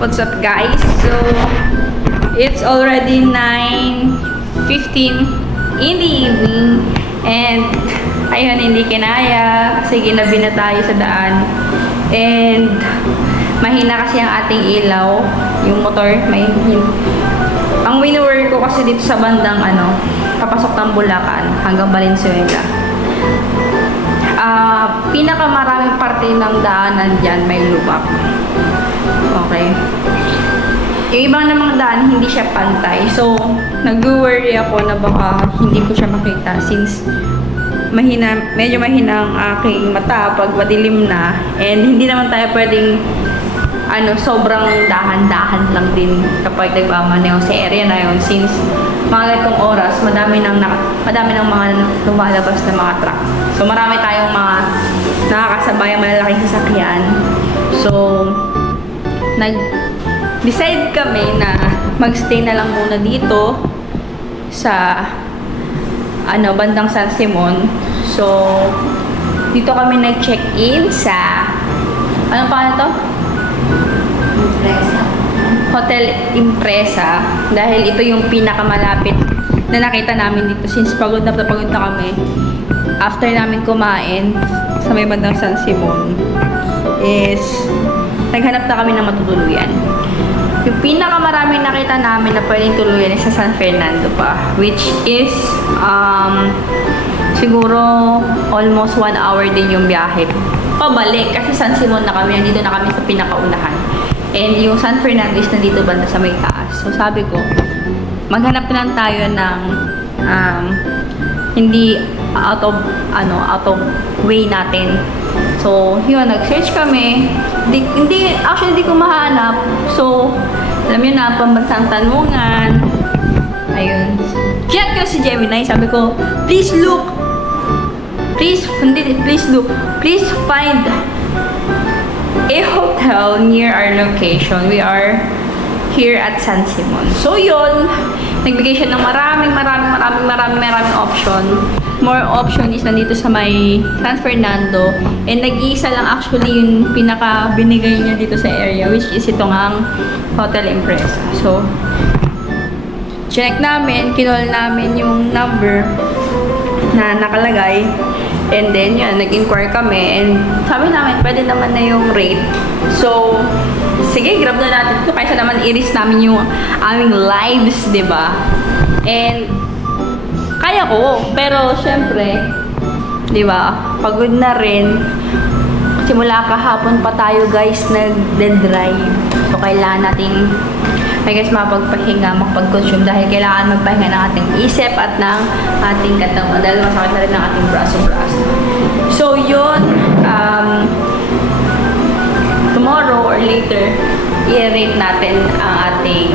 What's up guys? So, it's already 9:15 in the evening and ayun, hindi kinaya kasi ginabi na tayo sa daan and mahina kasi ang ating ilaw, yung motor, ang wini-worry ko kasi dito sa bandang papasok ng Bulacan hanggang Valenzuela. Pinakamaraming parte ng daanan dyan may lubak. Okay. Yung ibang namang daan, hindi siya pantay. So, nag-worry ako na baka hindi ko siya makita since medyo mahina ang aking mata pag madilim na. And hindi naman tayo pwedeng sobrang dahan-dahan lang din kapag nagmamaneho sa area na yun since mga ganitong oras, madami ng mga lumalabas na mga truck. So, marami tayong mga nakakasabay ang malalaking sasakyan. So, nag-decide kami na magstay na lang muna dito sa bandang San Simon. So, dito kami nag-check-in sa anong pangalan to? Hotel Impresa dahil ito yung pinakamalapit na nakita namin dito since pagod na kami after namin kumain sa may bandang San Simon is naghanap na kami ng matutuluyan. Yung pinakamaraming nakita namin na pwedeng tuluyan is sa San Fernando pa, which is siguro almost 1 hour din yung biyahe pabalik kasi San Simon na kami, nandito na kami sa pinakaunahan. And yung San Fernando is nandito banda sa may taas. So sabi ko, maghanap lang tayo ng hindi out of way natin. So yun, nag-search kami. Actually hindi ko mahanap. So alam yun na, pambansang tanungan. Ayun. Kaya ko si Gemini, sabi ko, please look. Please look. Please find a hotel near our location. We are here at San Simon. So yun, nagbigay siya ng maraming option. More option is nandito sa may San Fernando. And nag-iisa lang actually yung pinaka binigay niya dito sa area, which is itong ang Hotel Impresa. So, check namin, kinol namin yung number na nakalagay. And then, yun, nag-inquire kami. And sabi namin, pwede naman na yung rate. So, sige, grab na natin ito. Kaysa naman i-risk namin yung aming lives, diba? And, kaya ko. Pero, syempre, diba, pagod na rin. Simula kahapon pa tayo, guys, nag-drive. So, kailangan nating mapagpahinga, makapag-consume dahil kailangan magpahinga ng ating isip at ng ating katawan dahil masakit na rin ng ating braso-braso. So, yun, tomorrow or later, i-rate natin ang ating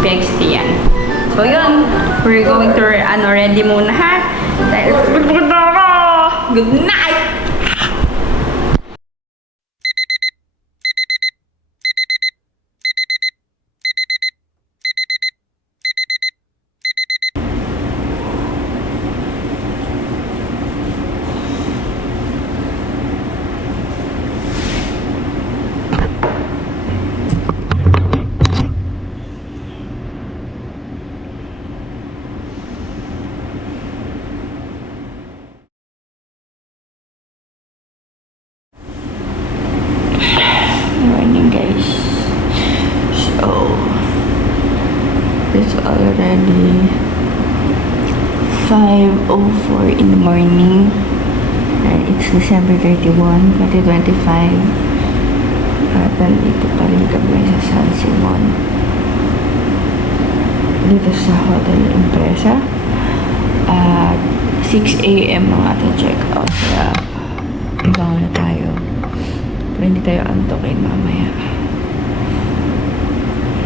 pinagstiyan. So, yun, we're going to ready muna, ha? Dahil, good night! It's already 5:04 in the morning and it's December 31, 2025 at nandito pa rin kami sa San Simon dito sa Hotel Impresa at 6 AM ang ating check-out kaya ibang na tayo pero hindi tayo antokin mamaya.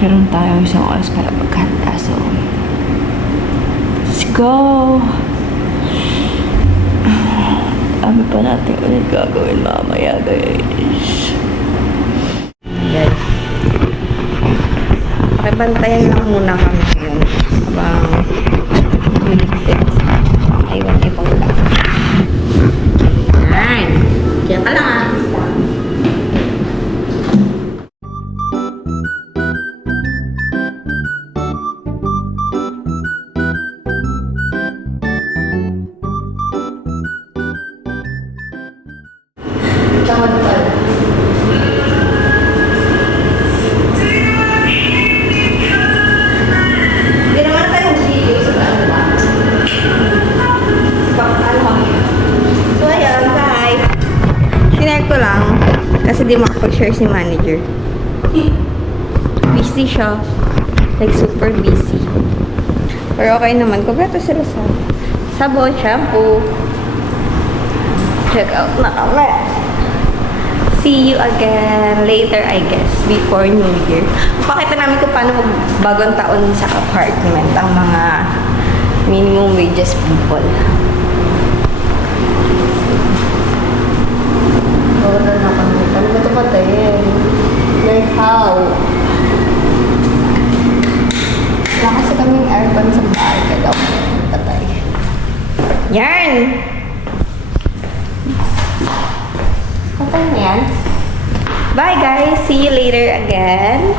Meron tayo isang oras para maghanda. So, let's go! Dami pa natin ulit gagawin mamaya, guys. Guys. Pakibantayan lang muna kami ngayon. Habang ulit-ulit. Aywan ibang lang. Ayan. Kaya ka lang, nakapag-share si manager. Busy siya. Like, super busy. Pero okay naman. Kompleto sila sa sabon, shampoo. Check out na kami. See you again later, I guess, before New Year. Pakita namin kung paano magbagong taon sa apartment ang mga minimum wages people. Wala na kami. Paano ba ito patayin? Like how? Wala kasi kaming aircon sa bahay. Kaya ako patay. Yan! Patay na yan. Bye guys! See you later again.